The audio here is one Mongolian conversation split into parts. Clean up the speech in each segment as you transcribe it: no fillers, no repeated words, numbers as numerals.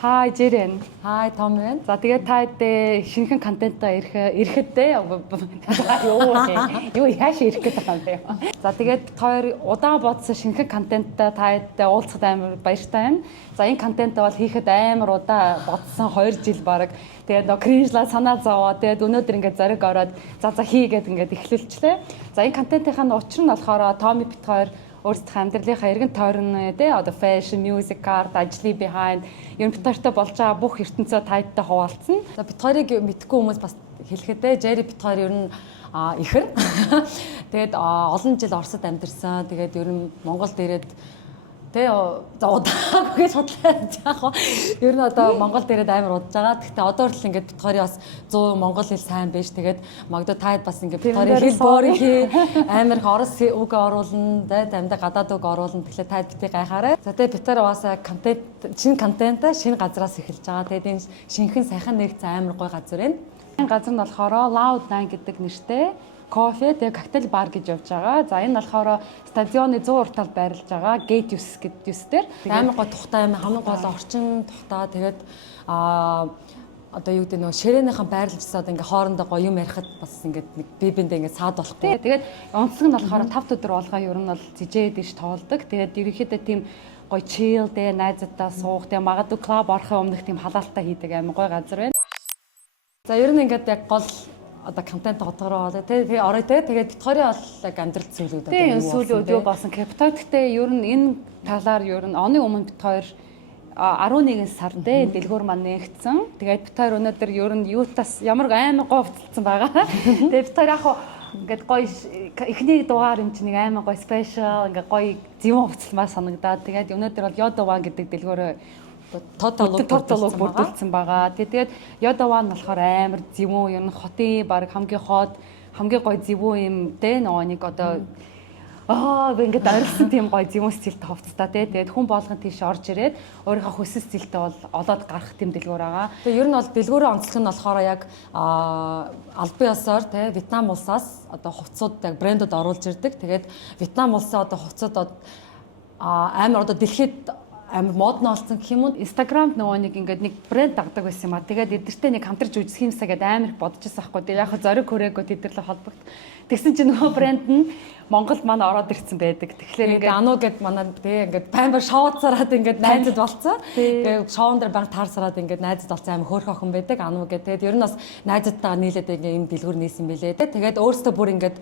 Хай Жирэн. Хай Том байна. За тэгээд та хэдээ шинэхэн контентоо ирэхдээ юу яаш ирэх гээд байгаа юм бэ? За тэгээд хоёр удаан бодсон шинэхэн контентоо та хэдээ уулзахад амар баяртай байна. За энэ контентоо бол хийхэд амар удаа бодсон 2 жил баг. Тэгээд нөө кринжлаа санаа зовоо. Тэгээд өнөөдөр ингээд зориг ороод за хийгээд ингээд эхлүүлчлээ. За энэ контентынхаа учир нь болохоор Томи бит хоёр өөрсдийнхөө амьдралынхаа эргэн тойрон одоо fashion, music, art, ажлын behind юм битээртэй болж байгаа бүх ертөнцөө тайдтай хуваалцсан. За бит хоёрыг мэдгүй хүмүүс бас хэлэхэд Jerry бит хоёр ер нь ихэр. Тэгээд олон жил Оросд амьдарсан. Тэгээд ер нь Монголд ирээд за удаа гэж бодлоо яах вэ? Ер нь одоо Монголд ирээд амар удаж байгаа. Гэхдээ одоо хүртэл ингээд бит хоёрын бас 100 монгол хэл сайн биш. Тэгээд магадгүй таад бас ингээд бит хоёрын хэл боорын амар орос үг оруулна, амьда гадаад үг оруулна. Тэгэхээр таад битгий гайхаарай. За тэгээд бит хоёр бас контент шинэ газраас эхэлж байгаа. Тэгээд энэ шинэхэн сайхан нэгдсэн амар гоё газар байна. Энэ газар нь болохоор Loud 9 гэдэг нэртэй кофе тэгээ коктейл бар гэж явж байгаа. За энэ болохоор стадионы 100 урталд байрлаж байгаа Gate 9 гэдэг 9 дээр. Амар гой тухтай амар хамгийн гол орчин тухтай. Тэгээд одоо юу гэдэг нөө ширээнийхэн байрлалжсаад ингээ хоорондоо гоё юм ярихад бас ингээд нэг би биндээ ингээ саад болохгүй. Тэгээд онцлог нь болохоор 5 өдөр болгоо ер нь бол зижээд иш тоолдог. Тэгээд ерөнхийдөө тийм гоё chill дээ найзуудаа суух тэгээ магадгүй клуб орохын өмнөх тийм халаалтаа хийдэг амар гоё газар байна. За ер нь ингээд яг гол одоо контент готгороо тэгээ орой тэгээд бит хоёрын бол яг амьдрал зүйлүүд одоо юу сүүлүүд юу болсон криптод гэхдээ ер нь энэ талаар ер нь оны өмнө бит хоёр 11 сар дэлгүүр маань нэгдсэн. Тэгээд бит хоёр өнөөдөр ер нь юутаас ямар амар говцолцсон байгаа. Тэгээд бит хоёр яг ингээд гоё эхний дугаар юм чинь нэг амар гоё спешиал ингээд гоё зэвэн хувцалмаар санагдаад тэгээд өнөөдөр бол Yoda One гэдэг дэлгүүрөө тотал бүрдүүлсэн байгаа. Тэгээд Yoda One болохоор амар зэвүүн юм хотын баг хамгийн хот хамгийн гоё зэвүүн юм нөгөө нэг одоо ингээд арилсан тийм гоё зэвүүн стилтэй хувцастай тэгээд хүн болгон тийш орж ирээд өөрийнхөө хүсэл стилтэй бол олоод гарах тийм дэлгүүр байгаа. Тэгээд ер нь бол дэлгүүрийн онцлог нь болохоор яг албан ёсоор Вьетнам улсаас одоо хувцсууд яг брэндүүд оруулж ирдэг. Тэгээд Вьетнам улсын одоо хувцсууд амар одоо дэлхийд амар модно болсон гэх юм уу. Instagram нөгөө нэг ингээд нэг брэнд дагдаг байсан юм а. Тэгээд эдгэртэй нэг хамтарч үзэх юмсаа гэдэг амар их бодчихсан байхгүй. Тэгээд яг зориг хүрээгүй тэдэрлээ холбогд. Тэгсэн чинь нөгөө брэнд нь Монголд манай ороод ирсэн байдаг. Тэгэхээр ингээд Ану гэд манай ингээд баймбар шоуцараад ингээд найзад болцсон. Тэгээд шоун дээр банк таарсараад ингээд найзад болцсон амар хөөрхөн охин байдаг. Ану гэд тэгээд ер нь бас найзадтайгаа нийлээд ингээд юм дэлгүүр нээсэн байлээ. Тэгээд өөрөөсөө бүр ингээд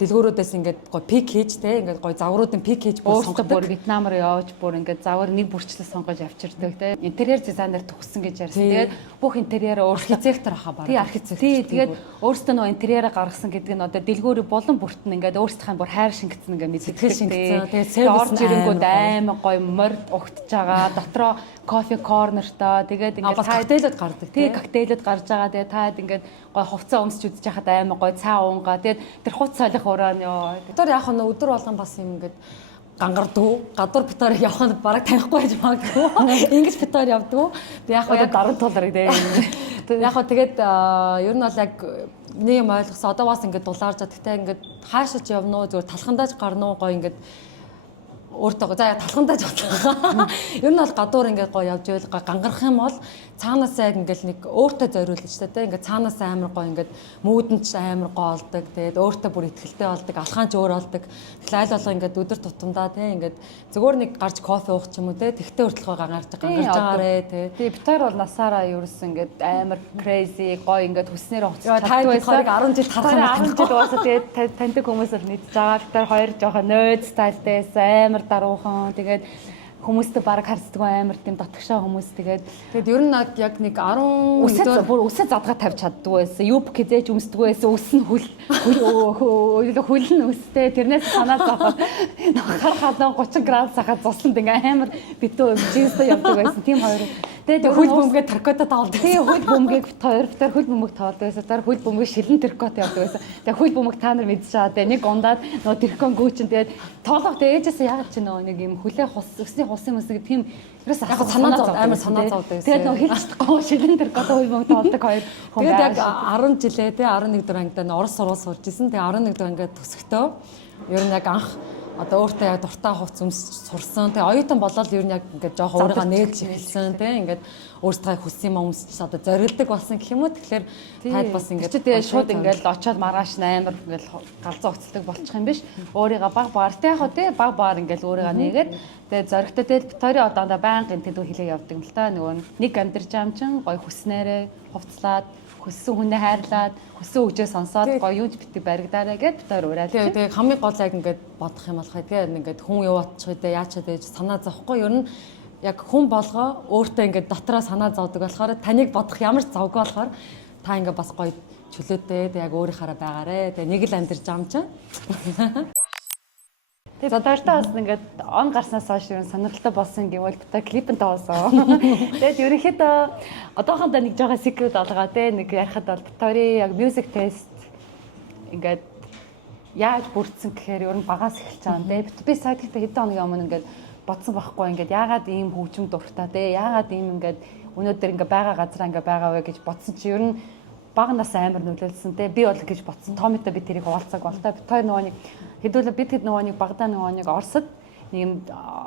дэлгүүрүүдээс ингээд гоё пик хийж ингээд гоё загваруудын пик хийж бүр сонгодог. Бүр Вьетнам руу явж бүр ингээд загвар нэг бүрчлэл сонгож авчирдаг те. Интерьер дизайнер төгссөн гэж ярьсан. Тэгээд бүх интерьер архитектор хаа баг. Тий архитектор. Тий тэгээд өөрөөсөө нөгөө интерьераа гаргасан гэдэг нь одоо дэлгүүрийн болон бүрт нь ингээд өөрсдийнхээ бүр хайр шингэсэн ингээ мэдээлэл шингэсэн. Тэгээд сервис орж ирэнгүүд аймаг гоё морь угтж байгаа. Дотроо кофе корнертой. Тэгээд ингээ коктейлүүд гардаг. Тий коктейлүүд гарч байгаа. Тэгээд таад ингээ гоё хувцас өмсч үзэж хахад аймаг гоё цаа уунгаа. Тэгээд тэр хувц солих өрөө ёо. Тэр яг нь өдөр болгон бас юм ингээд гангардуу гадуур битээр явах нь бараг танихгүй байж магадгүй. Ингэж битээр явдгүй. Тэг яг одоо даран туларыг дээ. Яг тэгээд ер нь бол яг нэг юм ойлгосон. Одоо бас ингээд дулаарж байгаа. Гэхдээ ингээд хаашаа ч явна уу зүгээр талхандааж гарна уу гоё ингээд өөртөө за талхандааж бодлоо. Ер нь бол гадуур ингээд гоё явж байл гангарах юм бол цаанаасаа яг ингээд нэг өөртөө зориулж та тийм ингээд цаанаасаа амар гоё ингээд мүүдэн ч амар гоё олдог. Тэгээд өөртөө бүр ихтэлтэй болдог. Алхаан ч өөр олдог. Тэгэхээр аль болго ингээд өдөр тутамдаа тийм ингээд зүгээр нэг гарч кофе уух ч юм уу тийм тэгтээ хүртэл гарч байгаарэ тийм. Тийм битээр бол насаараа ерөөсөн ингээд амар crazy гоё ингээд хүснээр уцчих чаддаг байсан. 10 жил тарах юм 10 жил уусаа тэгээд таньдаг хүмүүс бол мэдж байгаа. Битээр хоёр жоохон нойд стайлтай амар даруухан тэгээд хүмүүстэй бараг харцдаггүй амар тийм дотгошоо хүмүүс тэгээд ер нь яг нэг 10 үсээ задгаа тавьж чаддгүй байсан. Юб хизээж өмсдөггүй байсан. Үс нь хөлн үстэй тэрнээс санаа зовоод харахад 30 градус сахад цусланд ингээ амар битүү джинстэй явдаг байсан. Тийм хоёр. Тэгээд хөл бөмбөгээ таркота таалдаг. Тийм хөл бөмбөгийг хоёр битэр хөл бөмбөг таалдаг байсан. Тэр хөл бөмбөг шилэн таркота явдаг байсан. Тэгээд хөл бөмбөг та нар мэдчихэж байгаа. Тэгээд нэг ундаад нөө тэркон гүүчин тэгээд тоолох тэгээд ээжээс яагаад ч нэг юм хүлээ усны хусын мэс гэдэг тийм ерөөс яг санаа зов амар санаа зовд байсан. Тэгээд нөө хэлчихгүй шилэн таркота хөл бөмбөг таалдаг хоёр хүн. Тэгээд яг 10 жилээ тий 11 дэх ангид Орос сурвал сурж исэн. Тэгээд 11 дэх ангид төсөктөө ер нь яг анх одоо өөртөө яг дуртай хувц өмсч сурсан. Тэгээ оюутан болоод ер нь яг ингээд жоохон өөрийгөө нээж эхэлсэн тий ингээд өөртөө хүссэн юм өмсч одоо зоригддаг болсон гэх юм уу. Тэгэхээр таад бас ингээд тэгээ шууд ингээд очиод маргааш амар ингээд галзуу уцалдаг болчих юм биш. Өөрийгөө баг баар тий яг тий баг баар ингээд өөрийгөө нээгээд тэгээ зоригтой тэгэл битори одоо байнгын тэдүү хилээ явдаг юм л та нөгөө нэг амьдарч амчин гой хүснээрээ хувцлаад хүссэн хүнээ хайрлаад хүссэн үгжээ сонсоод гоё юуж бити баригдаарэ гэд битээр уриалж. Тэгээ хамгийн гол яг ингээд бодох юм болохоо тэгээ ингээд хүн юу бодчих вэ яач вэ санаа зовхгүй ер нь яг хүн болгоо өөртөө ингээд дотроо санаа зовдөг болохоор таныг бодох ямар ч завгүй болохоор та ингээд бас гоё чөлөөтэй яг өөрийнхаараа байгаарэ тэгээ нэг л амьдарч ам чинь. За тааштай бас ингээд он гарснаас хойш ер нь сонирхолтой болсон гэвэл та клипэн тоосон. Тэгээд ерөнхийдөө одоохондоо нэг жоохон секрет олгоо те нэг ярихад бол Victoria яг music test ингээд яаж бүрдсэн гэхээр ер нь багаас эхэлж байгаа юм те. Би сая гэхдээ хэдэн хоногийн өмнө ингээд бодсон байхгүй ингээд яагаад ийм хөгжим дуртай те яагаад ийм ингээд өнөөдөр ингээд байгаа газараа ингээд байгаа вэ гэж бодсон чи ер нь баг нас амар нөлөөлсөн те. Би бол гэж бодсон. Томитой би тэрийг хуваалцаг болтой. Бид хоёр нөгөө нэг хэдүүлээ бид хэд нөгөө нэг Багдаа нөгөө нэг Оросд нэг юм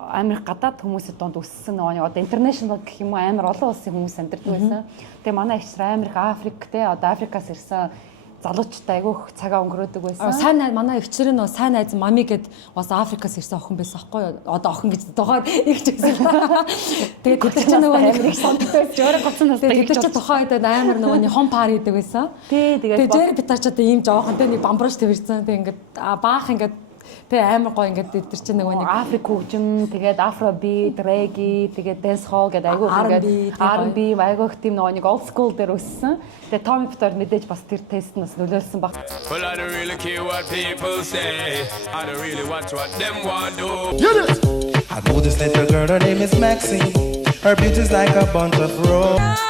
Америк гадаад хүмүүсийн донд өссөн нөгөө нэг одоо international гэх юм уу амар олон улсын хүмүүс амьдардаг байсан. Тэгээ манай ихчэр Америк, Африк те одоо Африкаас ирсэн залуучтай айгүйх цагаа өнгөрөөдөг байсан. Сайн манай ихчэр нь сайн найз мами гэд бас Африкаас ирсэн охин байсан аахгүй юу? Одоо охин гэж дохоод ихч байсан. Тэгээд тэр чинь нөгөө Америк сонгодог. Жороо гоцсон настай тэр чинь тухайн үед амар нөгөө хом пар хийдэг байсан. Тий тэгээд жер битач одоо ийм жоохон тэ нэг бамбарш тавирсан. Тэг ингээд баах ингээд тэ амар гоё ингээд тэр чинь нөгөө нэг Африк хөгжим тэгээд Afrobeat, Reggae тэгээд dancehall гэдэг айгүйх ингээд R&B айгүйх тийм нөгөө нэг old school дээр өссөн. Тэгээ Tommy Victor мэдээж бас тэр тест нас нөлөөлсөн баг. Well, I don't really care what people say. I don't really watch what them want do. I know this little girl, her name is Maxine. Her beauty's like a bunch of roses.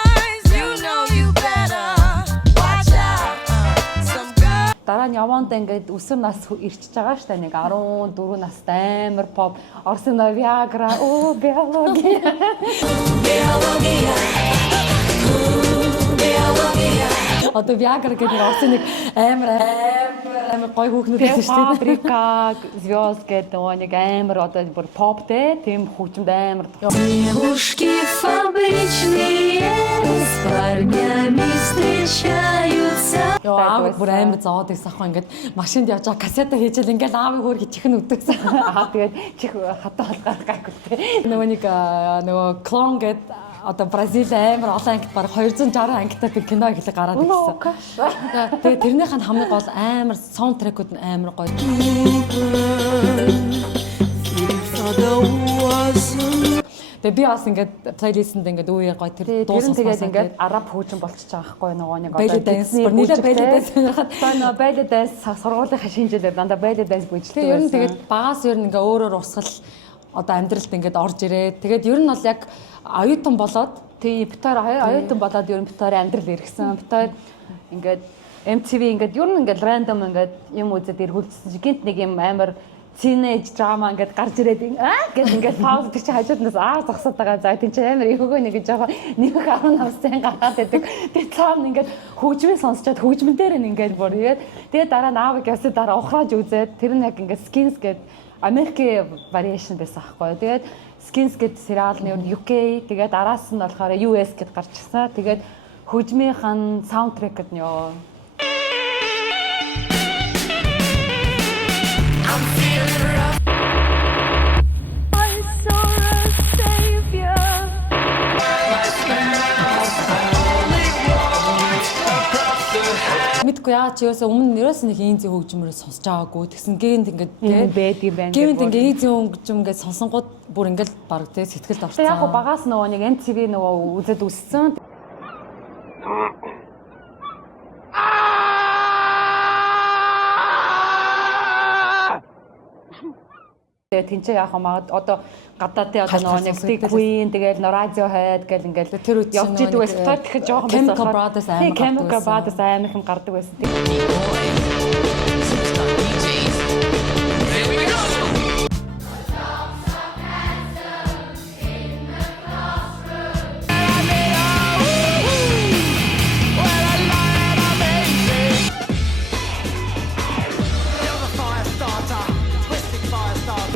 Дараа нь явандаа ингээд өсөр нас ирчихэж байгаа шүү дээ. Нэг 14 настай амар pop, Орсын Viagra, биологи. Одоо Viagra гэдэг Орсын нэг амар гоё хүүхнүүд байсан шүү дээ. Фабрика, Звёзд гэдэг нэг амар одоо бүр pop те, тийм хөгжимд амар. Девушки фабричные с парнями встречаются. Аав бүр амар зовоод байсан ахгүй ингээд машинд явж байгаа кассета хийжэл ингээд аавын хөр чихэн үдэгсэн. Тэгээд чих хатаа холгаад гайгүй те. Нөгөө клон гэд одоо Бразил амар олон ангид баг 260 ангитай тэр кино ихлэ гараад ирсэн. Тэгээ тэрнийх нь хамгийн гол амар саундтрекүүд нь амар гоё. Тэгээ би бас ингээд плейлистэнд ингээд үе гоё тэр дууссан тэгээд ингээд араб хөгжим болчихж байгаа байхгүй нөгөө нэг одоо нилээ belly dance хахад тань belly dance сургуулийнхаа шинжилгээ дандаа belly dance бүжигддэг байсан. Ер нь тэгээд багаас ер нь ингээд өөрөөр урсгал одоо амьдралд ингээд орж ирээ. Тэгээд ер нь бол яг оюутан болоод тий битээр оюутан болоод ер нь битээр амьдрал иргсэн. Битээр ингээд MTV ингээд ер нь ингээд random ингээд юм үзээд эргүүлсэн чи гинт нэг юм амар teenage drama ингээд гарч ирээд гэд ингээд пауз тийч хажууднаас зогсоод байгаа. За тийм ч амар ихгөө нэг жоохон нэг 15 настай гаргаад байдаг. Тэгээ цаана ингээд хөгжмийн сонсчод хөгжмөн дээр нь ингээд бүр тэгээд тэгээ дараа нь аавыг ясаа дараа ухрааж үзээд тэр нь яг ингээд skins гэд Америкийн variation байсан аахгүй. Тэгээд skins гэд сериал нь UK тэгээд араас нь болохоор US гэд гарчихсан. Тэгээд хөгжмийнхэн саундтрекэд нь ёо мэдгүй яа чи юусе өмнө нэрээс нэг ийзээ хөгжмөрөө сонсож байгаагүй тэгсэн гэнт ингээд байдаг байна. Гэнт ингээд ийзээ хөгжим ингээд сонсонгууд бүр ингээд баг тэ сэтгэлд орсон. Яг багаас нөгөө нэг MTV нөгөө үзэд үссэн. Тэгээд тэнцээ яах юм одоо гадаад тэ одоо нөгөө нэг Big Queen тэгээд Radiohead гэл ингээл тэр үуч явж идэг байсан. Тэр тэгэхээр жоохон байсан. Chemical Brothers амар хэм гардаг байсан.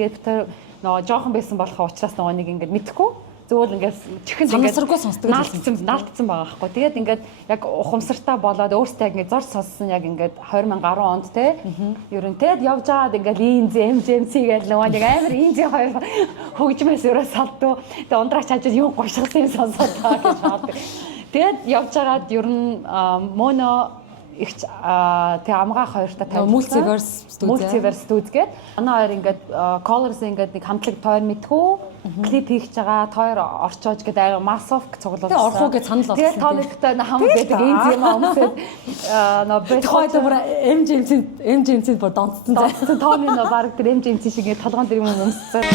Тэгээд бид нөгөө жоохон байсан болох учраас нөгөө нэг ингээд мэдхгүй зөвөл ингээд чихэнд санамсаргүй сонсдог наалтсан байгаа байхгүй. Тэгээд ингээд яг ухамсартаа болоод өөртөө яг ингээд зорж сонссон яг ингээд 2010 онд те ер нь тэгэд явж байгаад ингээд MJMC гэдэг нөгөө нэг амар инзи хоёр хөгжмөөс өрөө салдуу. Тэгээд ундраач хажууд юу гошгосон юм сонсоод байгаа гэж боддог. Тэгээд явж байгаад ер нь моно их тэг амгаах хоёртай танилцсан. Multiverse студио гээд манай хоёр ингээд Colors ингээд нэг хамтлаг тойр мэдхүү клип хийж байгаа тойр орчоож гэдэг массовк цуглуулсан. Тэг орох уу гэж санал болсон. Тэгээд томиктой хам гэдэг энэ юм өмсөд нөө бүр MJMC бүр донцсон. Томи нөө баг тэр MJMC шиг ингээд толгоон дээр юм өмссөн.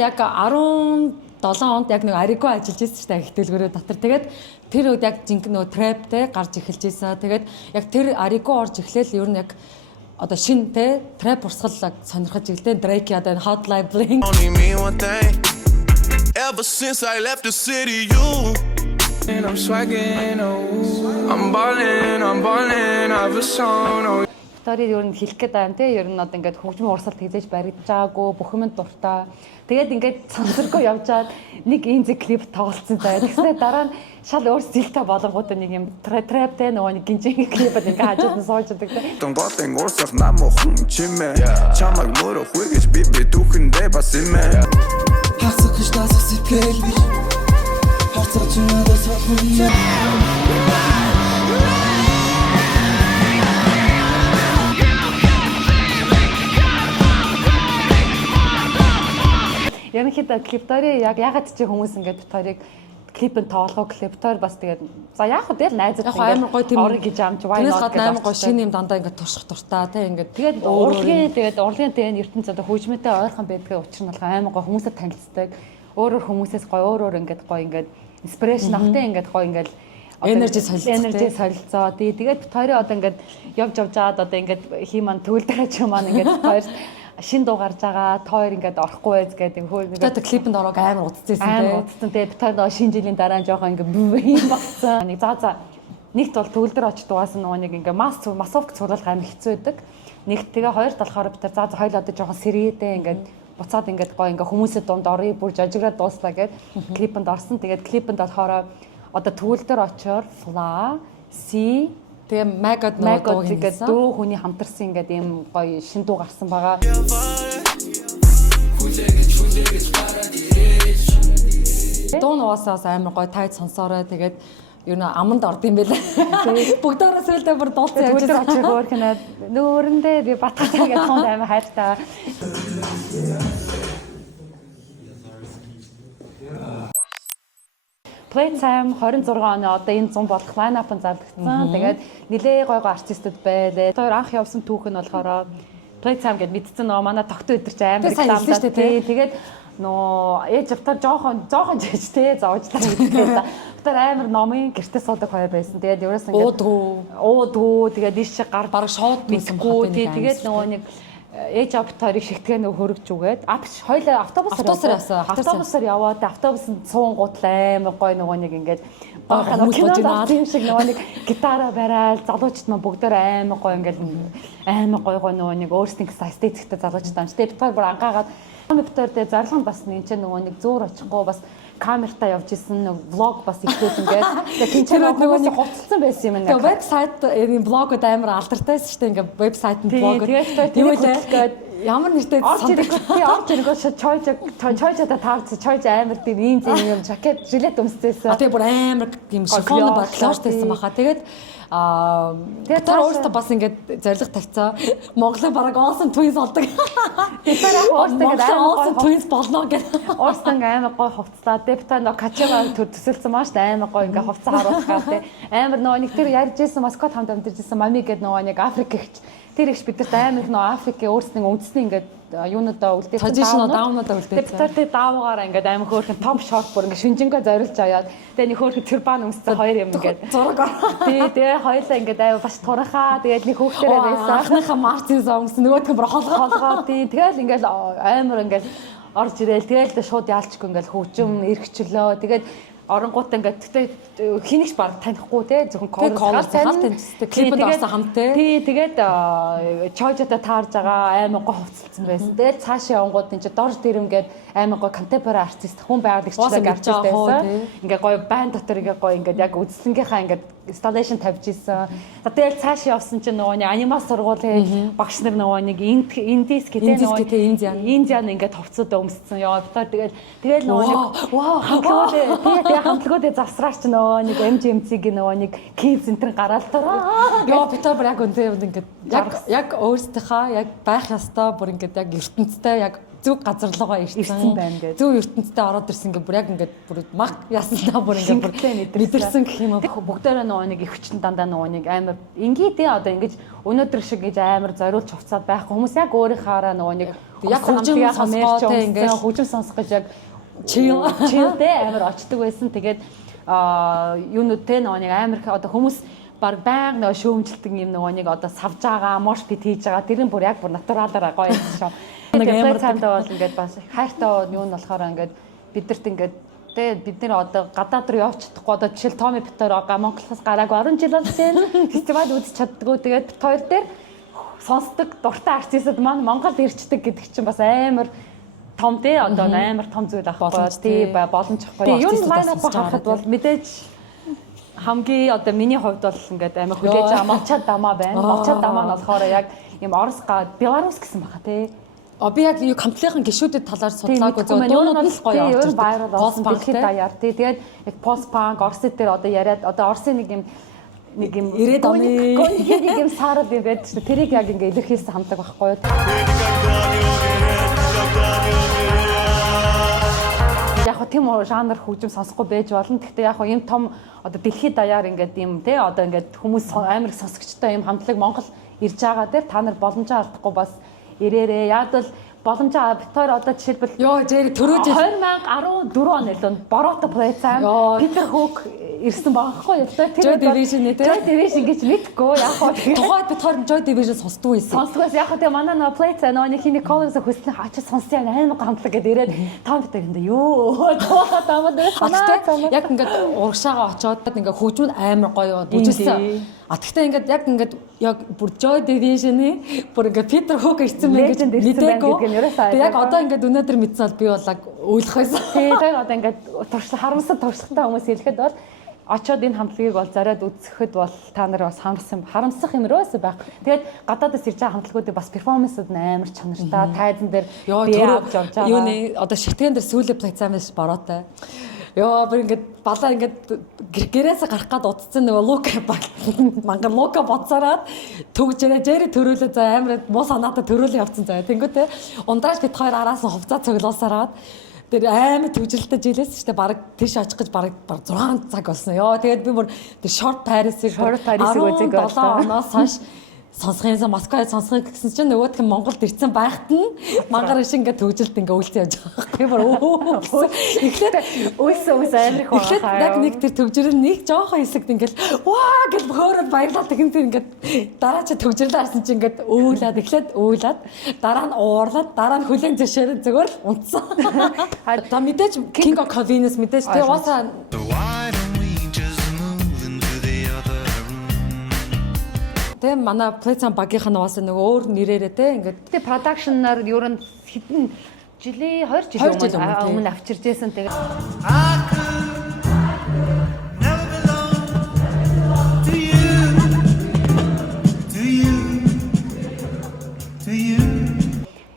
Яг 17 онд яг нэг Арико ажиллаж байсан шүү дээ их дэлгүүрөө дотор. Тэгээд тэр үед яг жинхэнэ нөгөө траптэй гарч эхэлж байсан. Тэгээд яг тэр Арико орж эхлээл ер нь яг одоо шинэ те трап урсгал сонирхож игэлтэй Drake яа энэ Hotline Bling. Ever since I left the city, you and I'm swagging, I'm ballin', I've a song. Story ер нь хэлэх гээд байна те ер нь одоо ингээд хөгжмийн урсгалд хийж баригдаж байгаагүй бүх юм дуртай. Тэгээд ингээд цансаргүй явжаад нэг инзи клип тоглолцсон заяа. Тэгснээр дараа нь шал өөр зилтэй болонгууд нэг юм трап те нөгөө нэг гинжин клипэд ингээд хажууд нь сууждаг те. Томбатeng урсах намохон чимээ. Чамайг мөрөх үгэж би дүүхэндээ бас имээ. Хасах гэж тасах сипэлби. Хацаа чимээ сахуя. Ерөнхийдөө клиптори яг ягаад ч хүмүүс ингээд битарыг клипэн тоолгоо клиптор бас тэгээд за яг хөө найзад ингээд орыг гэж амж вай нот гэдэг амар гоо шинэ юм дандаа ингээд турших дуртай те ингээд тэгээд урлагийн тэгээд ертөнцид одоо хөгжмөтэй ойрхон байдгийн учир нь болохоор амар гоо хүмүүсээ танилцдаг өөрөөр хүмүүсээс гоо өөрөөр ингээд гоо ингээд инспирэшн автай ингээд гоо ингээд энержи солилцоо тэгээд битари одоо ингээд явж жаад одоо ингээд хийман төвлөрөөч юм маань ингээд хоёр шин дуу гарч байгаа тойр ингээд орохгүй байз гэдэг хөө нэг одоо клипэнд ороог амар удцсан тийм тэгээд бид хоёр шинэ жилийн дараа жоохон ингээд юм болсон. Нэг за нэгт бол төвлөр очиж дугаас нөгөө нэг ингээд массовк цуглуулах амар хэцүү байдаг. Нэг тэгээ хоёрт болохоор бид за хоёул одоо жоохон сэрээдээ ингээд буцаад ингээд гоо ингээд хүмүүсэд дунд орё бүр жожиграад дууслаа гэд клипэнд орсон. Тэгээд клипэнд болохоор одоо төвлөр очоор Fla C тэгээ Magod гэдэг дөрөв хүний хамтарсан ингээд ийм гоё шин дуу гарсан байгаа. Дуу нуусаас амар гоё тайд сонсоорой. Тэгээд ер нь аманд орд юм байлаа. Бүгдээрээ сүлдээ бүр дуулсан явж байгаа ч хөөрхнөө нөөрөндөө би батгацаа гэж хонд амар хайртай. Playtime 26 оны одоо энэ 100 болох лайнапын зарлагдсан. Тэгээд нилээ гой артистууд байлээ. Тэр анх явсан түүх нь болохоор Playtime гэд мэдсэн нөө манай тогтоо өдөр чи амар рекламдаа тий. Тэгээд нөө ээж автар жоохон жиж тий зовж таа гэдэг. Тэр амар номын гэртээ суудаг хоёр байсан. Тэгээд ерөөс ингээд уудгуу тэгээд ийш чи гар бараг шууд мэдгүй тий. Тэгээд нөгөө нэг ээж авторыг шигтгэн нөгөө хөргөж үгээд хоёлаа автобусаар яваад автобусанд суунгуутлаа амар гой нөгөө нэг ингээд кино тийм шиг нөгөө нэг гитара барайл залуучууд маань бүгдээр амар гой ингээд амар гой нөгөө нэг өөрсдийн эстетиктэй залуучууд амж тэгээд бид бүр ангаагаад компьютертэй зарлан бас нэг ч нөгөө нэг зүүр очихгүй бас камертаа явж исэн нэг влог бас ихлүүлсэн тэгээд тэнцэнэ нөгөө нэг гоцолсон байсан юм нэг вебсайт энэ блогод амар алдартай шүү дээ ингээ вебсайт нь блогод юу вэ ямар нэртэй орж иргөө чойжоо таарч чойж амар тийм юм жакет жилет өмсдөөсөн тэгээд бүр амар юм шифон баклажтайсан баха тэгээд тэгээд өөртөө бас ингээд зориг тавьцаа Монголын бараг Олсон Twins болдог. Тэгэхээр Олсон Twins болно гэх. Олсон амар гой хувцлаа. Дэвтаа нөө качега төсөлсөн маш амар гой ингээд хувцас харуулгаа те. Амар нөө нэг тэр ярьж ирсэн маскот хамт амьдарч ирсэн мами гэдэг нөө нэг Африк ихч. Тэр ихч бидэрт амар нөө Африкийн өөрсдийн үндэсний ингээд юунуудаа үлдээсэн. Position даунуудаа үлдээсэн. Битүүртэй даавуугаараа ингээд амар хөөрхөн топ шорт бүр ингээд шүнжэнгөө зориулж аваад тэгээ нэг хөөрхөн тюрбан өмссөн хоёр юм ингээд зураг. тэгээ хоёлаа ингээд аяа бас турхаа тэгээд нэг хөөхтөрөө байсан. Анхныхаа Мартин Songs нөгөөх нь бүр холгоо тэгэл ингээд амар ингээд орж ирээл тэгэл шууд яалчгүй ингээд хөгжим эргчлөө тэгээд оронгууд ингээд тэгтээ хинэгч баг танихгүй те зөвхөн хаалт таньцтай клипэд орсон хамт те. Тий тэгээд чойжотой таарж байгаа аймаг гоо хувцалсан байсан. Тэгээд цаашаа явангууд энэ дор дэрэмгээд аймаг гоо contemporary artist хүн байгалагчлаг артист байсан. Ингээд гоё байн дотор ингээд гоё ингээд яг үзэсгэлэнгийнхаа ингээд installation тавьж исэн. Тэгээд цаашаа явсан чинь нөгөө нэг анимац сургуулийн багш нар нөгөө нэг индис гэдэг нөгөө Индиан ингээд хувцууд өмссөн. Яа битээ тэгээд нөгөө нэг вау хамтлагуудыг завсраач нөгөө нэг MGMC-ийн нөгөө нэг kids энтер гараал тараа. Яа битээ бүр яг үнтэй ингээд яг өөрсдийнхаа яг байх ёстой бүр ингээд яг ертөнцтэй яг зүг газар руугаа ирсэн байна гэдэг. Зүг ертөнцтэй ороод ирсэн ингээд бүр яг ингээд бүр мах ясандаа бүр ингээд бүр мэдэрсэн гэх юм уу. Бүгдээрээ нөгөө нэг ихвчлэн дандаа нөгөө нэг амар ингээдээ одоо ингэж өнөөдөр шиг гэж амар зориулж хувцаад байхгүй хүмүүс яг өөрийнхаараа нөгөө нэг яг хөгжим сонсгоо ингээд хөгжим сонсох гэж яг чилдээ амар очдөг байсан. Тэгээд юунууд те нөгөө нэг амар одоо хүмүүс баг баян нөгөө шөөмжилдэг юм нөгөө нэг одоо савж байгаа, мош пит хийж байгаа. Тэр нь бүр яг бүр натуралаар гоё юм шүү. Нэг амар цаамдаа бол ингээд бас хайртай юу нь болохоор ингээд бидэрт ингээд те бид нэр одоо гадаад руу явж чадахгүй одоо жишээл Томи Питер байгаа Монголоос гараагүй 10 жил болсон фестивал үзэж чаддгүй тэгээд бит хоёр дээр сонсдог дуртай артистууд маань Монголд ирчдэг гэдэг чинь бас амар том те одоо амар том зүйл ахгүй тий боломж ахгүй. Юу лайнап харахад бол мэдээж хамгийн одоо миний хувьд бол ингээд амар хүлээж байгаа Молча Дама байна. Молча Дама нь болохоор яг юм Оросга Беларусь гэсэн баха тий. Би яг юу комплектын гişүүдэд талаар судлаагүй зөв дуунууд л гоё орж ирдэг. Пост дэлхийд даяар тий. Тэгээд яг пост панк Оросд дээр одоо яриад одоо Оросын нэг юм 90-ад оны нэг юм саарал юм байдаг шүү. Тэрийг яг ингээ илэрхийлсэн хамтлаг байхгүй юу? Яг хөө тийм жанр хөгжим сонсохгүй байж болно. Гэхдээ яг хөө юм том одоо дэлхийд даяар ингээд юм тий одоо ингээд хүмүүс амар сонсогчтой юм хамтлаг Монгол ирж байгаа дээр та нар боломжоо алдахгүй бас ирээрээ. Яг л боломжоо битээр одоо жишээлбэл ёо Жэри төрөө жил 2014 он илүү Борото Playtime Питер Хук ирсэн байгаа байхгүй юу? Joy Division нэ Joy Division гэж мэдгүй яг хоо тухайд битээр Joy Division сонсдгүй байсан. Сонсдгоос яг хоо тэгээ манай нөө Playtime нөө нэг хиний Colors хөслөн хачаа сонссон аймаг хамтлаг гэдээ ирээд том битээ гэнэ юу таамад санаа. Яг ингээд урагшаага очоод ингээд хөгжмөд амар гоё бүжгэлсэн. Тэгэхдээ ингээд яг бүр Joy Division-ы бүр ингээд Питер Хук ирсэн мэн гэж мэдээгүй. Яг одоо ингээд өнөөдөр мэдсэн бол би бол өөлөх байсан. Тэгээ одоо ингээд харамсал туршлагатай хүмүүс хэлэхэд бол очоод энэ хамтлагийг бол зориод үзэхэд бол та нар бас харамсах юм рөөс байх. Тэгээд гадаадаас ирж байгаа хамтлагуудыг бас перформансууд амар чанартай, тайзан дээр бие авч явж байгаа. Юу нэ одоо шигтгэн дээр сүүлийн плейцамс бороотой. Йоо бүр ингээд балаа ингээд гэрээсээ гарах гад удцсан нөгөө манган лука боцороод төгжрээ Жэри төрүүлээ за амар муу санаатаа төрүүлээ явцсан заа. Тэнгүүтээ ундраач бит хоёр араас нь хувцас цоглоосараад тэр амар төвжрэлтэй жилээс ч баг тийш очих гэж баг 6 цаг болсон. Йоо тэгээд би бүр тэр short Paris-ийг үзег болсон. Оноос хойш сонсхийнсаа Москвад сонсхийг гэсэн чинь нөгөөдх нь Монголд ирсэн байхад нь мангар шиг ингээд төгжилд ингээд үйлцэн явж байгаа. Би бүр эхлээд үс амар их эхлээд яг нэг тэр төгжрэл нэг жоохон хэсэгт ингээд ваа гэж хөөрөд баярлаад тэгэн тэр ингээд дараа чи төгжрлээ харсан чи ингээд өөлаад дараа нь уурлаад дараа нь хүлэн зөвшөөрөө зүгээр л унтсан. Та мэдээж King of Convenience мэдээж тэр уусаа тэ манай Playtime багийнх нь уусаа нөгөө өөр нэрээрээ тэ ингээд тэ production-аар ер нь хэдэн жилийн 2 жил өмнө авчирж байсан. Тэгээд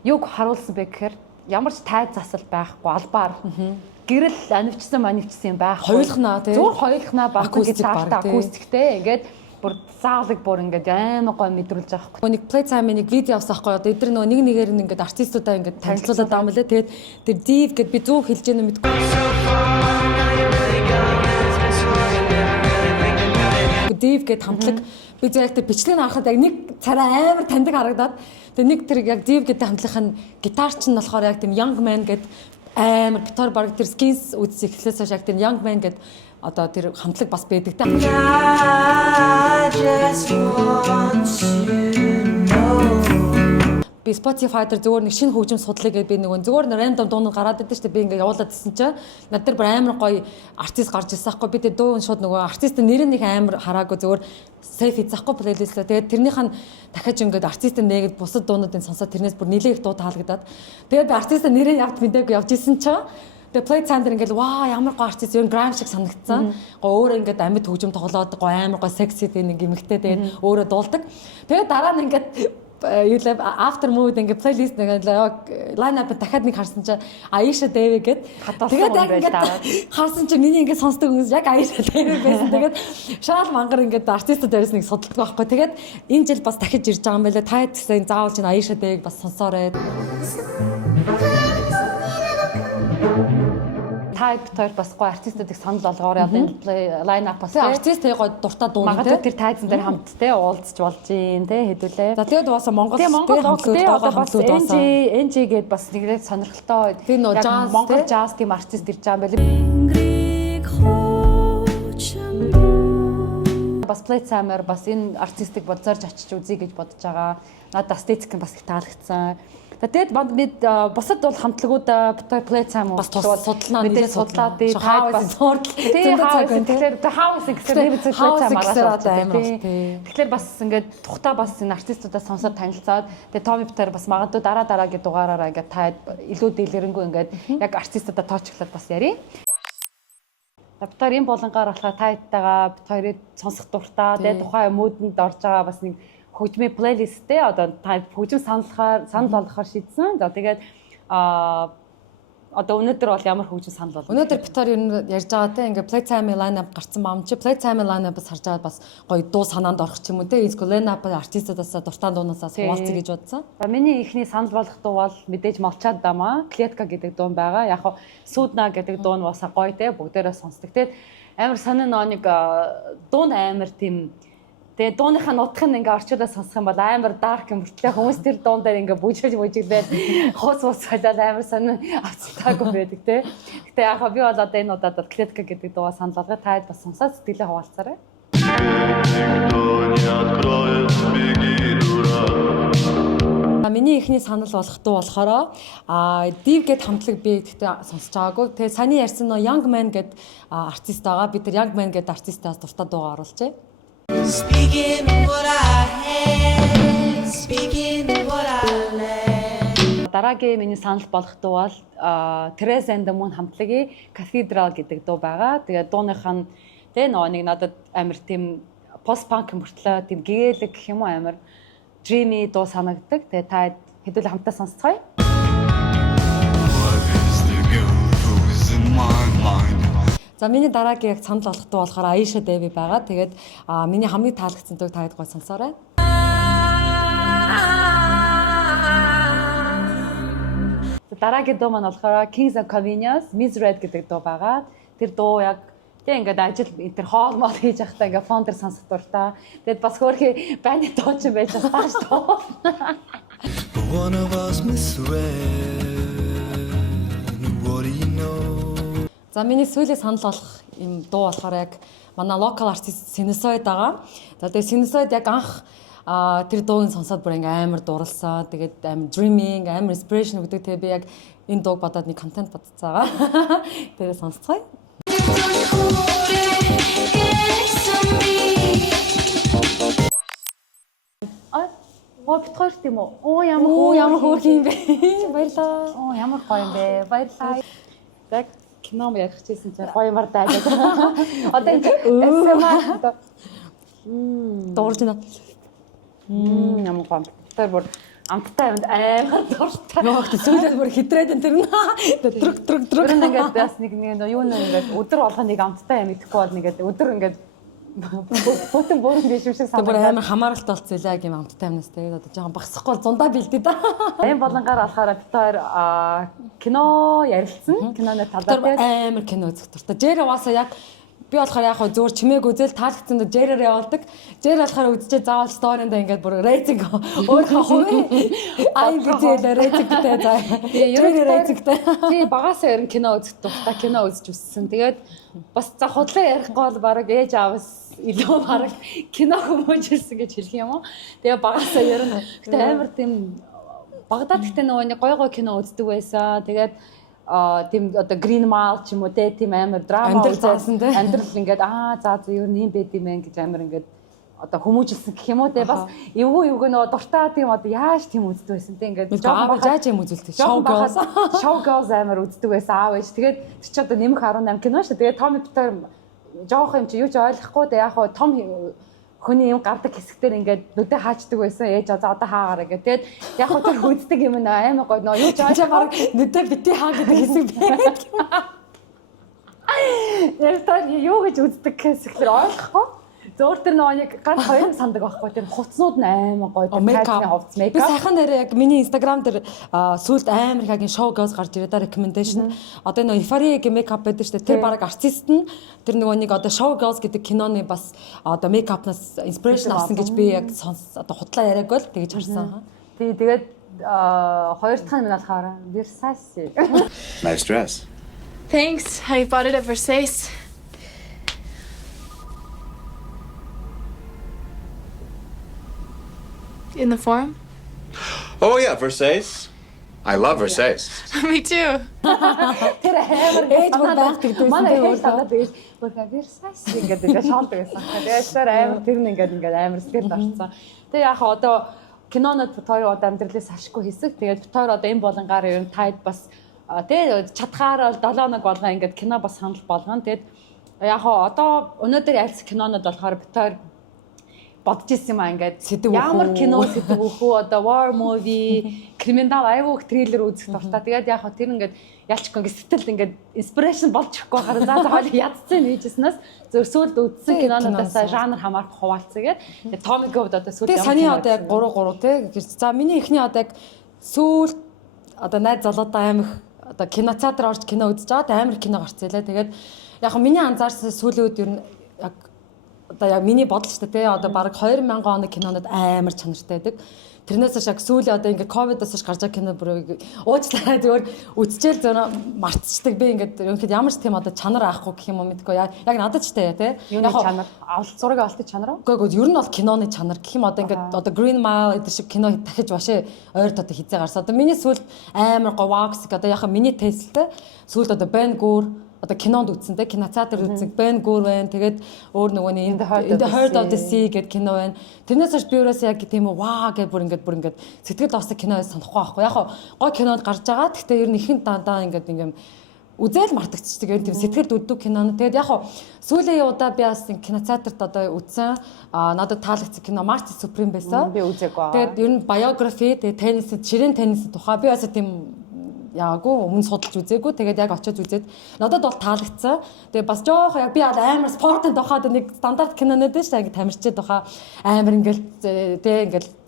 юг харуулсан бэ гэхээр ямар ч тайз засал байхгүй албаар гэрэл анивчсан юм байхгүй. Хоёулахнаа тий. Зөв хоёулахнаа баг гитартаа акустиктэй ингээд бүр заалыг бүр ингээд амар гой мэдрүүлж байгаа хгүй. Нэг Playtime-ийн нэг видео авсан хгүй. Одоо эдгээр нөгөө нэг нэгээр нь ингээд артистуудаа ингээд танилцуулаад байгаа юм лээ. Тэгээд тэр Div гэд би зөв хэлж яана мэдгүй. Div гэд хамтлаг би зэрэгтэй бичлэг харахад яг нэг царай амар таньдаг харагдаад тэгээ нэг тэр яг Div гэдэг хамтлагийн гитарч нь болохоор яг тийм Young Man гэдэг амар гитар баг тэр Skins үзсэн эхлээс хойш яг тэр Young Man гэдэг одоо тэр хамтлаг бас байдаг та. I just want to know. Би Spotify дээр зүгээр нэг шинэ хөгжим судлаа гэдээ би нэг зүгээр рандом дуунууд гараад идэв шүү дээ. Би ингээ явуулаад ирсэн чинь над дээр бүр амар гоё артист гарч ирсэн аахгүй. Би тэр дуу шууд нөгөө артистын нэрийг нэг амар хараагүй зүгээр сейф хийчихгүй плейлистлээ. Тэгээд тэрнийх нь дахиад ингээд артистын нээгээд бусад дуунуудын сонсоод тэрнээс бүр нэлээд их дуу таалагдаад. Тэгээд би артистын нэрийг явд мэдээгүй явж исэн чинь тэгээ play time дээр ингээл ваа ямар гоё артист юу грам шиг санагдсан. Гоё өөрөө ингээд амьд хөгжим тоглоод гоё амар гоё секси тэг нэг эмэгтэй тэгээд өөрөө дуулдаг. Тэгээд дараа нь ингээд юу лээ after mood ингээ плейлист нэг лайн ап дахиад нэг харсан чинь Аиша Дэвэ гэд тэгээд яг ингээ харсан чинь миний ингээ сонсдог хүмүүс яг Аиша Дэвэ байсан. Тэгээд шаал мангар ингээ артистууд дээрээс нэг судалдаг байхгүй. Тэгээд энэ жил бас дахиж ирж байгаа юм байлаа. Та гэсэн заавал чинь Аиша Дэвэг бас сонсоорой. Тайптаар бас гоё артистуудыг санал болгоорой одоо энэ лайн ап бас артист гоё дуртай дуу нэг магадгүй тэр тайзан дээр хамт те уулзч болж юм те хэдүүлээ. За тэгээд уусаа Монгол NG гээд бас нэглээд сонирхолтой Монгол jazz тийм артист ирж байгаа юм байна. Бас play timer бас энэ артистыг бодзорж очиж үзье гэж бодож байгаа. Надад эстетик нь бас их таалагдсан. Тэгээд бид бусад бол хамтлагуудаа play time бас судалнаа мэдээ судлаад тий бас тэгэхээр house гэсэн нэг play time араад тэгэхээр бас ингээд тухтаа бас энэ артистуудаа сонсоод танилцаад тэгээд Tommy Peter бас магадгүй дараагийн дугаараараа ингээд та илүү дэлгэрэнгүй ингээд яг артистуудаа тоочглоод бас ярий. Peter энэ болонгаар болохоор тайтайгаа бит хоёрыг сонсох дуртай тэгээд тухайн муудэнд орж байгаа бас нэг хөгжмийн плейлисттэй одоо та хөгжим санал болгохоор шийдсэн. За тэгээд одоо өнөөдөр бол ямар хөгжим санал бол өнөөдөр Peter ер нь ярьж байгаа те ингээ play time line up гарцсан маам чи play time line up-аас харж байгаа бас гоё дуу санаанд орох ч юм уу те line up артистуудаас дуртай дуунаас хуваалцъя гэж бодсон. За миний ихний санал болгох дуу бол мэдээж молчаад дамаа Клетка гэдэг дуу байгаа. Яг хаа Судна гэдэг дуу нь бас гоё те бүгдээрээ сонсдог. Тэгээд амар сонин нэг дуу амар тийм тэгээ дууныхаа нутгах нь ингээ орчуулаа сонсох юм бол амар dark юм бүртлээ хүмүүс тэр дуун дээр ингээ бүжиглээд хуус халаад амар сонин авцтаагүй байдаг те. Гэтэ яг би бол одоо энэ удаад Клетка гэдэг дуугаа санал болгоо таад бас сонсоод сэтгэлээ хаваалцаарай. Миний ихний санал болох дуу болохоор Div гэд хамтлаг би гэхдээ сонсож байгаагүй. Тэгээ саяны ярьсан нөө Young Man гэд артист байгаа. Би тэр Young Man гэд артистаас дуртай дуугаа оруулжээ. Speaking what I had, speaking what I let. Дараагийн миний санал болох дуу бол Teresa and the Moon хамтлагийн Cathedral гэдэг дуу байгаа. Тэгээд дууных нь тэ нэг надад амар тийм пост панк мөртлөө тийм гээлэг гэх юм уу амар dreamy дуу санагддаг. Тэгээд та хэдүүл хамтдаа сонсцгоё. За миний дараагийн яг санал болгох дуу болохоор Aisha Devi байгаа. Тэгээд миний хамгийн таалагдсан дууг таад гой сонсоорой. Дараагийн дуу маань болохоор Kings of Convenience, Miss Red гэдэг дуу байгаа. Тэр дуу яг тэг ингээд ажил энэ хоол мол хийж явахдаа ингээд фон дээр сонсох дуртай. Тэгээд бас хөөрхи байны дуу ч байж байгаа шүү дээ. One of us Miss Red. What do you know? За миний сүүлийн санал болох юм дуу болохоор яг манай local artist Sinusoid байгаа. За тэгээ Sinusoid яг анх тэр дууг сонсоод бүр ингээм амар дурлсан. Тэгээд амар dreaming, амар inspiration өгдөг. Тэгээ би яг энэ дууг бодоод нэг контент бодцаагаа. Тэгээ сонсцгоё. Битгаар тийм үү? Оо ямар хөөрх юм бэ? Баярлаа. Оо ямар гоё юм бэ? Баярлаа. Яг кино ярих гэсэн чинь гоё юмар даа гэдэг. Одоо энэ дуурж байна. Ямар гоё. Тэр бүр амттай юмд амар дуртай. Йоо гэхдээ сүүлд бүр хитрээд энэ тэр нь трүг ингээд бас нэг юу нэг өдөр болгоо нэг амттай юм идэхгүй бол нэгээд өдөр ингээд бүтэн бүрэн биш юм шиг санагдав. Бүр амар хамааралтай болцсон лээ гэм амттай юмнаас тэгээд одоо жоохон багсахгүй бол зундаа бэлдээ да. Энэ болонгаар болохоор битээр кино ярилцсан. Киноны талаар амар кино үзэх дуртай. Жэр угаасаа яг Би болохоор яг хөө зөөр чимээг үзэл таалагдсан дэ Жэрээр явуулдаг. Жэр болохоор үзчихээ заавал сториндаа ингээд бүр рейтинг өөрөө хувийн айн гэжээ рейтингтэй заа. Жэрээр рейтингтэй. тий багасаа ерэн кино үзэх дуртай кино үзэж өссөн. Тэгээд бас за худлаа ярихгүй бол баг ээж аавс илүү баг кино хүмүүжүүлсэн гэж хэлэх юм уу. Тэгээ багасаа ерэн гэтээ амар тийм Багдад гэхдээ нөгөө нэг гой кино үздэг байсан. Тэгээд тийм одоо Green Mile ч юм уу тийм амар драма үзсэн тийм амьдрал ингээд за ер нь юм байд юм байна гэж амар ингээд одоо хүмүүжүүлсэн гэх юм уу те бас эвгүй нөгөө дуртай тийм одоо яаж тийм үздэг байсан те ингээд жоохон яаж юм үзүүлдэг show girls амар үздэг байсан аав ээж тэгээд тэр чи одоо нэмэх 18 кино шүү тэгээд Том Питер жоохон юм чи юу ч ойлгохгүй те яг том хүний юм гардаг хэсэгтэр ингээд нүдэ хаачдаг байсан ээж одоо хаагаараа гэх. Тэгээд яг хөө тэр хүнддэг юм амар гоё нөө юу ч баг нүдэ бити хаа гэдэг хэсэг байдаг. Яг та юу гэж үздэг хэсэгтэр ойлгохгүй. Зөөр тэр нөгөө нэг ганц хоёр сандаг байхгүй тийм хуцнууд нь амар гоё тайцны хувцс мейкап. Би сайхан дээр яг миний Instagram дээр сүүлд амар ихагийн шоу гоос гарч ирээд recommendation. Одоо нөгөө Euphoria гэх мейкап байдаг шүү дээ. Тэр баг артист нь тэр нөгөө нэг одоо шоу гоос гэдэг киноны бас одоо мейкапнаас inspiration авсан гэж би яг одоо худлаа яриаг бол тэгж харсан. Тэгээд хоёр дахь нь болохоор Versace. Nice dress. Thanks. I bought it at Versace. In the forum? Oh yeah, Versace. I love Versace. Me too. Тэр амар ээж бүр байх гэдэг манай ээж надад тэгэж бүр Versace ингээд шаалдаг байсан. Тэгээд тэр амар тэр нь ингээд амар сэтгэлд орсон. Тэгээ яг одоо кинонод битхоёр одоо амьдралаас ашиггүй хэсэг. Тэгээд битхоёр одоо энэ болонгаар ер нь таад бас тэгээ чадхаар 7 хоног болгоо ингээд кино бас санал болгоно. Тэгээд яг одоо өнөөдөр ялц кинонод болохоор битхоёр бодож ирсэн юм аа ингээд ямар кино сэдв өөхөө одоо war movie криминал айвуух трейлер үзэх дуртай. Тэгээд яг тэр ингээд ялчгүй ингээд сэтгэл ингээд inspiration болж өгөхгүй харин за хоол ядцсан нээжснээс зөв сүүлд үзсэн кинонуудаас жанр хамаарах хуваалцгээд Tommy Gold одоо сүүлд яг саяны одоо яг 3 тий. За миний эхний одоо яг сүүлд одоо найз залуудаа амих одоо кинотеатр орж кино үзэж байгаа амар кино гарцээ лээ. Тэгээд яг миний анзаарсан сүүлийн үед ер нь яг одоо яг миний бодол шүү дээ тий одоо баг 2000 оны кинонод амар чанартай байдаг. Тэрнээс яг сүүлийн одоо ингээд ковидоос хойш гарч байгаа кино бүр уучлаарай зөвөр үзчихэл зөө мартчихдаг би ингээд ерөнхийд ямар ч тийм одоо чанар аахгүй гэх юм уу мэдгүй яг надад ч тий яг чанар авалт зураг авалтын чанар уу? Үгүй ер нь бол киноны чанар гэх юм одоо ингээд одоо Green Mile гэдэг шиг кино дахиж башаа ойр одоо хизээ гарсан. Одоо миний сүүл амар го wax одоо яхаа миний тесттэй сүүлд одоо Ben Gur одоо кинонд үзсэн те кинотеатр үзсэн Ben Gur байна. Тэгээд өөр нөгөөний In the Heart of the Sea гэдэг кино байна. Тэрнээс хойш би өөрөөсөө яг тийм ваа гэж бүр ингээд сэтгэл авсан киноос санахгүй байхгүй. Яг гой кинонд гарч байгаа. Гэхдээ ер нь ихэнд дандаа ингээд үзэл мартагдчихдаг ер нь тийм сэтгэлд үддэг кино. Тэгээд яг сүүлийн удаа би бас кинотеатрт одоо үзсэн. Надад таалагдсан кино Marty Supreme байсан. Би үзээгүй. Тэгээд ер нь biography тэгээд теннис ширээн теннис тухай би бас тийм яагүй өмнө судалж үзээгүй. Тэгээд яг очиод үзээд надад бол таалагдсан. Тэгээд бас жоох яг би амар спортын тухайд нэг стандарт кинонод шүү дээ. Тамирчид тухай амар ингээл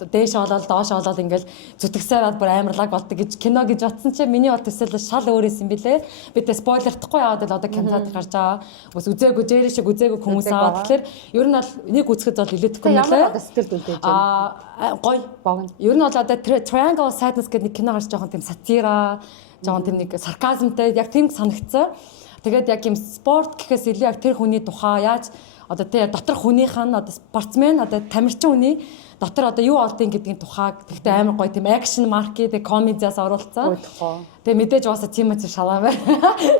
дээш олоод доош олоод ингээл зүтгэсээраад бүр амар лаг болдог гэж кино гэж батсан чинь миний бол төсөөл шал өөр юм билээ. Би тэ спойлердахгүй яваад л одоо кинотеатр гарч байгаа. Ус үзээгүй жээрэ шиг үзээгүй хүмүүс аваад тэгэхээр ер нь бол нэг үзэхэд бол илээдэггүй юм лээ. Ямар сэтгэлд үлдээж байна. Гой богино. Ер нь бол одоо Triangle of Sadness гэдэг нэг кино гарч жоохон тийм сатира жоохон тийм нэг сарказмтай яг тийм санагдсан. Тэгээд яг юм спорт гэхээс илүү яг тэр хүний тухай яаж одоо тэр дотор хүнийх нь одоо спортсмен одоо тамирчин хүний дотор одоо юу олдгийг гэдгийн тухай тэгтээ амар гоё тийм акшн маркет комедиас оруулсан. Тэгээ мэдээж уусаа Тимати Шалаве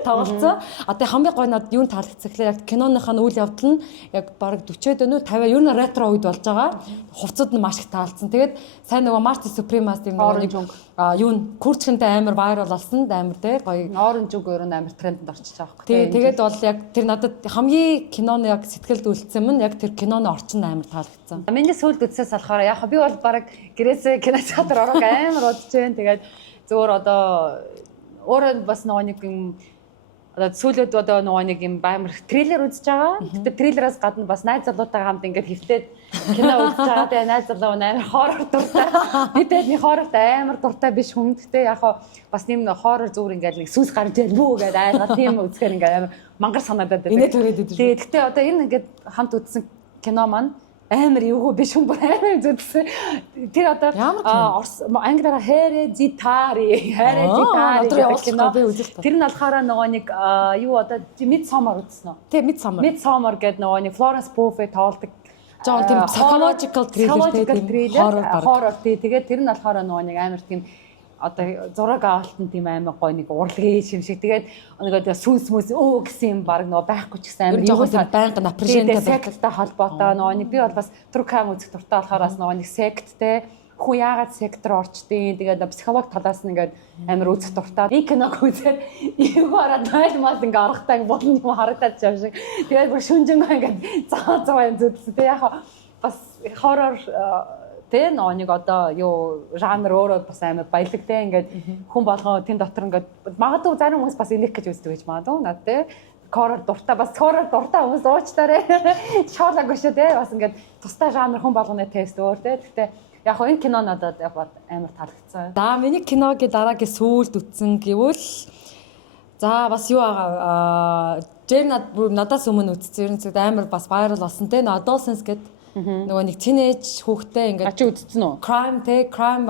тоглолцсон. Одоо хамгийн гоё надад юу таалагдсан гэхлээр яг киноных нь үйл явдал нь яг бараг 40-од өнөө 50 ер нь ретро үед болж байгаа. Хувцад нь маш их таалцсан. Тэгээд сайн нөгөө Marty Supreme-аас тийм нэг юу н курчхэнтэй амар вайрал болсон амар те гоё Orange үг өөр нь амар трендэнд орчиж байгаа байхгүй. Тэгээд бол яг тэр надад хамгийн киноны яг сэтгэлд үлдсэн юм яг тэр киноны орчин амар таалагдсан. Миний сүүлд үзсээс болохоор яг би бол баг гэрээсээ кинотеатр орох амар удаж байна. Тэгээд зөвөр одоо өөрөө бас нэг юм одоо сүүлд одоо нөгөө нэг юм баймар трейлер үзэж байгаа. Гэтэ трейлераас гадна бас найз залуутайгаа хамт ингээд хөвтөөд кино үзэж байгаа. Тэгээ найз залуу амар хоррор дуртай. Би тэгээд хоррорт амар дуртай биш хүн. Гэтэ яг бас нэм хоррор зүгээр ингээд нэг сүнс гарч ялбүү гэдэг айгаа тийм үзэхээр ингээд амар мангар санагдаад байна. Инээ төрөөд идэв. Тэгээд гэтэ одоо энэ ингээд хамт үзсэн кино маань амар эвгүй биш хүн амар үзсэн. Тэр одоо англиараа Hereditary кино би үзэж байна. Тэр нь болохоор нөгөө нэг юу одоо Midsommar үзсэн үү? Тэг Midsommar. Midsommar гэдэг нөгөө нэг Florence Pugh тоглодог. Жоо тийм psychological thriller тийм horror тэгээд тэр нь болохоор нөгөө нэг амар тийм одоо зураг авалтан тийм амар гоё нэг урлагийн шимшиг тэгээд нэг сүнс мүс гэсэн юм баг нөгөө байхгүй ч гэсэн амар жоохон байнга напрежентэй секттай холбоотой нөгөө нэг би бол бас true crime үзэх дуртай болохоор бас нөгөө нэг секттэй хүн яагаад сектор орчдیں۔ Тэгээд психолог талаас нь ингээд амар үзэх дуртай. Би киног үзээд юу хараад найлмаас ингээд орохтай болно юм харагдаад байгаа шиг. Тэгээд бүр шүнжэнгөө ингээд цаа юм зүтсэн. Тэгээд яг бас хоррор тэ нэг одоо юу жанр өөрөө бас амар баялагтай ингээд хүн болгоо тэн дотор ингээд магадгүй зарим хүмүүс бас инех гэж үздэг гэж магадгүй над тэ хоррор дуртай бас хоррор дуртай хүмүүс уучлаарай шоолаагүй шүү тэ бас ингээд тустай жанр хүн болгоны тест өөр тэ гэхдээ яг энэ кино надад амар таалагдсан. За миний киногийн дараагийн сүүлд үтсэн гэвэл за бас юу байгаа Жэр надаас өмнө үтсэн ерөнхийдөө амар бас viral болсон те Adolescence гэдэг нөгөө нэг teenage хүүхдтэй ингээд чи үзсэн үү? Crime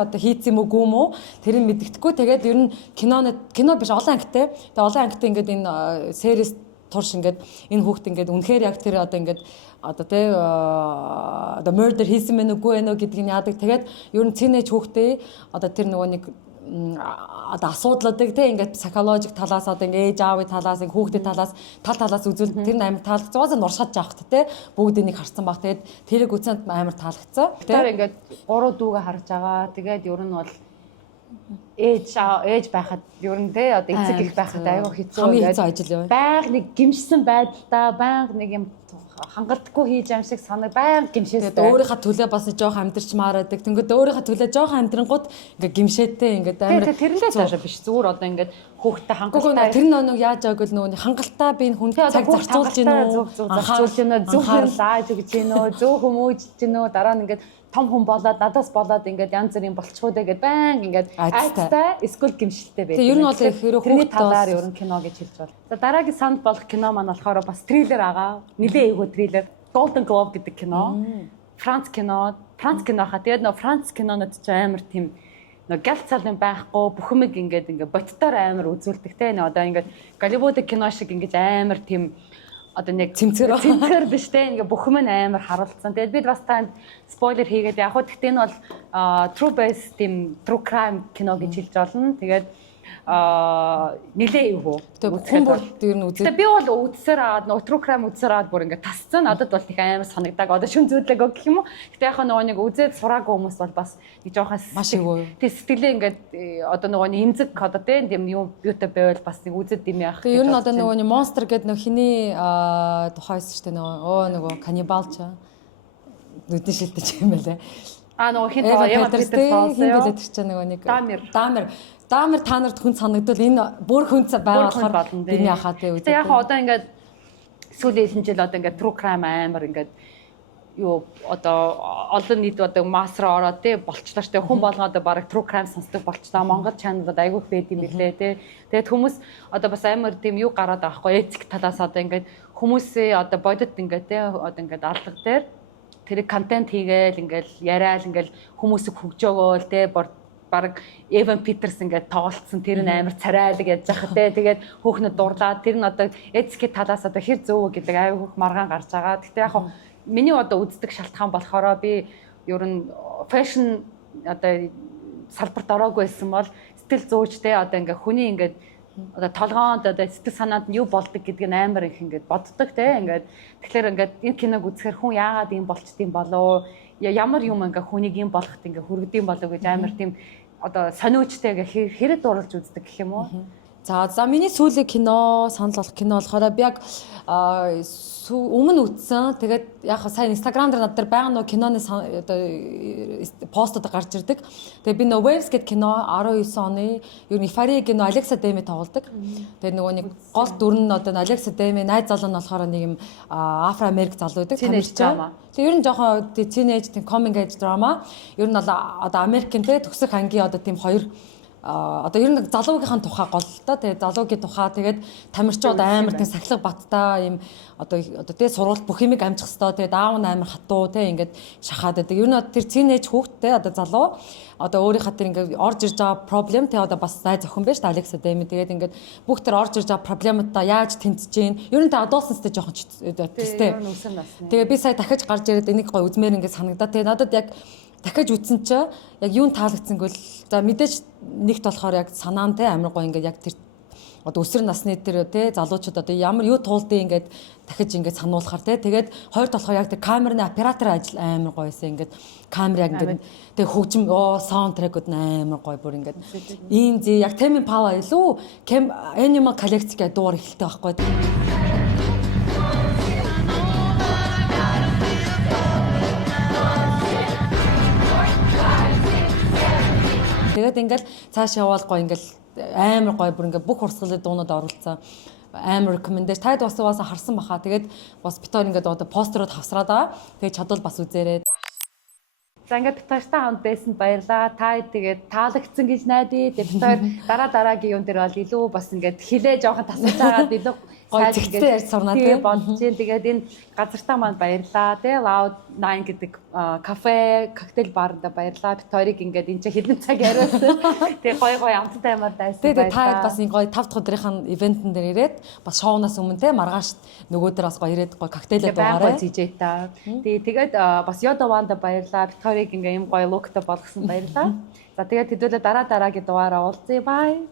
одоо хийцэн юм уу тэр нь мэддэхгүй тэгээд ер нь кино биш олон ангитай. Тэгээд олон ангитай ингээд энэ series турш ингээд энэ хүүхд ингээд үнэхээр яг тэр одоо ингээд одоо тэ одоо murder хийсэн мэн үгүй ээ гэдгийг яадаг. Тэгээд ер нь teenage хүүхдээ одоо тэр нөгөө нэг одоо асуудлуудыг те ингээд психологик талаас одоо ингээд ээж аавын талаас хүүхдийн талаас талаас үзвэл тэр амар таалагдсан. Угаасаа нуршаад жаахт те бүгдийг нэг харсан баг. Тэгээд тэрийг үзсэнд амар таалагдсан. Тэр ингээд гурав дүүгээ харж байгаа. Тэгээд ер нь бол ээж байхад ер нь те одоо эцэг их байхад аюу хэцүү ингээд ажил яваа. Байнга нэг гимшсэн байдалтай байнга нэг юм хангалтгүй хийж юм шиг санаг байнга гимшээстэй. Өөрийнхөө төлөө бас жоох амьдрч маараадаг. Тэнгүүд өөрийнхөө төлөө жоох амьдрангууд ингээ гимшээтэй ингээд амар тэрлээ цаашаа биш зүгээр одоо ингээд хүүхдтэй хангалттай. Тэр нөгөө яаж байг л нөгөө хангалттай би энэ хүнд цаг зарцуулж гинөө зарцуулж гинөө зөв хаалж өгч гинөө зөв хүмүүжж гинөө дараа нь ингээд том хүн болоод надаас болоод ингээд янз бүрийн болцгоодаа гээд баян ингээд айцтай эсвэл гимшилтэй байдаг. Ер нь бол тэрний талаар ер нь кино гэж хэлж байна. За дараагийн санд болох кино маань болохоор бас триллер байгаа. Нилээ эйгөө триллер Golden Globe гэдэг кино. Франц кино хаа. Тэгээд нөө Франц кинонод ч амар тийм нөө галт цалын байхгүй бүхмэг ингээд бодтоор амар үзүүлдэг те. Нөө одоо ингээд Голливуд кино шиг ингээд амар тийм одоо нэг цэмцэр биш те ингээ бүхэн мань амар харуулсан. Тэгээд бид бас танд спойлер хийгээд яг хөө гэхдээ энэ бол true based тийм true crime кино гэж хэлж болно. Тэгээд нилээ юу. Хүн бүр ер нь үзээ. Тэгээд би бол үзсээр аваад нөгөө true crime үзсээр аваад бүр ингээ тасцсан. Надад бол их амар санагдаг. Одоо шүн зүүдлээгөө гэх юм уу. Гэхдээ яг нөгөө нэг үзээд сураагүй хүмүүс бол бас нэг жоохоос маш игөө. Тэг сэтгэлээ ингээ одоо нөгөө нэг имзэг одоо тийм юм бьюти байвал бас нэг үзээд юм яах. Тэгээ ер нь одоо нөгөө нэг monster гэдэг нөгөө хиний тухайс шүү дээ нөгөө каннибал ч нүдний шилдэж юм байлаа. Нөгөө хин Эва Петерс болсон нөгөө нэг Дамир та нарт хүн санагдвал энэ бүр хүн байгаа болохоор бидний хахаад үү. Яг одоо ингээд сүүлийн жил одоо ингээд true crime амар ингээд юу одоо олон нийт одоо массраа ороод тий болчлаа штэ хүн болгоо одоо бараг true crime сонсдог болчлаа. Монгол чаналууд айгүйх байд юм билээ тий. Тэгээд хүмүүс одоо бас амар тийм юу гараад байгаа хгүй этик талаас одоо ингээд хүмүүсээ одоо бодит ингээд тий одоо ингээд алга дээр тэр контент хийгээл ингээд яриад ингээд хүмүүсийг хөгжөөгөөл тий бараг Эван Петерс ингээд тоглолцсон тэр нь амар царайлаг яаж яхах те тэгээд хөөхнөд дурлаад тэр нь одоо эцгийн талаас одоо хэр зөв гэдэг аюу хөөх маргаан гарч байгаа. Гэхдээ яг миний одоо үздэг шалтгаан болохоор би ер нь фэшн одоо салбарт ороогүй байсан бол сэтгэл зүйч те одоо ингээд хүний ингээд одоо толгоонд одоо сэтгэл санаанд нь юу болдог гэдгийг амар их ингээд боддог те ингээд тэгэхээр ингээд энэ киног үзэхээр хүн яагаад ийм болчдığım болоо ямар юм ингээд хүнийг ийм болгохт ингээд хүргэдэм болоо гэж амар тийм одоо сониучтэйгээ хэрэд дурлж үздэг гэх юм уу. За миний сүүлийн кино санал болох кино болохоор би яг өмнө үтсэн. Тэгээд яг сайн Instagram дээр над дээр байнга нөө киноны одоо постууд гарч ирдэг. Тэгээд би нөө Waves гэдэг кино 19 оны ер нь Euphoria кино Alexa Demi тоглодог. Тэгээд нөгөө нэг гол дүр нь одоо Alexa Demi найз залуу нь болохоор нэг юм Афро Америк залуу байдаг. Drama. Тэгээд ер нь жоохон teenage coming age drama. Ер нь бол одоо Америкийн те төгсөх ангийн одоо тийм хоёр одоо ер нь залуугийнхаа тухай гол та тэгээ залуугийн тухай тэгээд тамирчууд амар тийм сахилга баттай юм одоо тэгээ сургууль бүх юмыг амжих хэвээр тэгээд аав нь амар хатуу те ингээд шахаад байдаг. Ер нь тэр тинейж хүүхдтэй одоо залуу одоо өөрийнхөө тэр ингээд орж ирж байгаа проблем тэгээ одоо бас зай зохин байж та Alexa Demi тэгээд ингээд бүх тэр орж ирж байгаа проблемуудаа яаж тэнцэж гин ер нь та adolescence-тэй жоохон төстэй. Тэгээ би сая дахиж гарч ирээд энийг гой үзмээр ингээд санагдаа. Тэгээ надад яг дахиж үтсэн чи яг юун таалагдсангүй л за мэдээж нэгт болохоор яг санаан те амар гоо ингээд яг тэр одоо өсвөр насны тэр те залуучууд одоо ямар юу туулдیں۔ Ингээд дахиж ингээд сануулахаар те тэгээд хоёрт болохоор яг тэр камерны оператор ажил амар гоё байсан ингээд камер яг ингээд тэг хөгжим саундтрекүүд амар гоё бүр ингээд ийм зэ яг Tame Impala илүү Animal Collective гэдэг дуур эхэлтэй байхгүй. Тэгээд ингээл цааш яваал гоё ингээл амар гоё бүр ингээ бүх урсгалын дуунууд оруулсан амар recommendation таад бас харсан баха. Тэгээд бас битоор ингээд одоо постерууд хавсраад байгаа. Тэгээд чадвал бас үзээрэй. За ингээд битаартай хамт байсан баярлаа. Та тэгээд таалагдсан гэж найдаа. Тэгээд битаар дараагийн юм дээр бол илүү бас ингээд хилээ жоохон тасалж байгаад илүү гоё зэгцтэй ярьж сурнаа тийм бодож जैन. Тэгээд энэ газартаа манд баярлаа. Тэгээд Loud 9 гэдэг кафе, коктейл баарында баярлаа. Битоорыг ингээд энэ ч хэдэн цаг яриасан. Тэгээд гоё амттай юмар дайсан баярлаа. Тэгээд та бас энэ гоё 5 дахь өдрийнхэн ивентэн дээр ирээд бас шоунаас өмнө те маргааш нөгөө дээр бас гоё ирээд гоё коктейлээ дуугаарай. Тэгээд та. Тэгээд бас Yoda Wanda баярлаа. Битоорыг ингээд юм гоё луктай болгосон баярлаа. За тэгээд хэдүүлээ дараагийн дугаараа уулзъя. Bye.